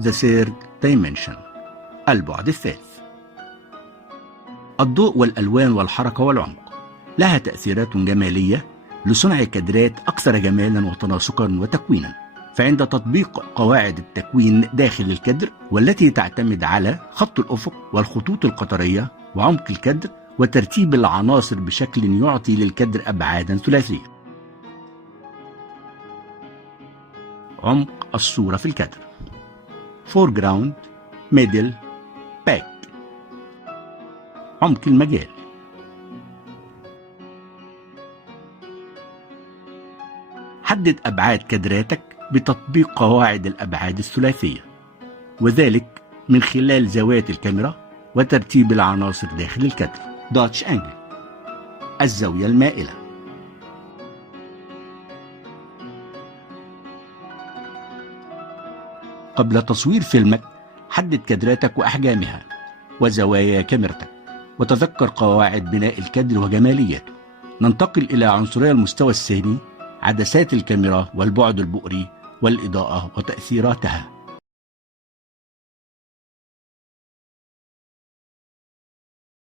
The third dimension. البعد الثالث. الضوء والألوان والحركة والعمق لها تأثيرات جمالية لصنع كادرات أكثر جمالا وتناسقا وتكوينا. فعند تطبيق قواعد التكوين داخل الكادر والتي تعتمد على خط الأفق والخطوط القطرية وعمق الكادر وترتيب العناصر بشكل يعطي للكادر أبعادا ثلاثية. عمق الصورة في الكادر: foreground, middle, back. عمق المجال: حدد أبعاد كادراتك بتطبيق قواعد الأبعاد الثلاثية، وذلك من خلال زوايا الكاميرا وترتيب العناصر داخل الكادر. داتش أنجل: الزاوية المائلة. قبل تصوير فيلمك حدد كادراتك وأحجامها وزوايا كاميرتك، وتذكر قواعد بناء الكادر وجماليته. ننتقل إلى عنصري المستوى الثاني: عدسات الكاميرا والبعد البؤري والإضاءة وتأثيراتها.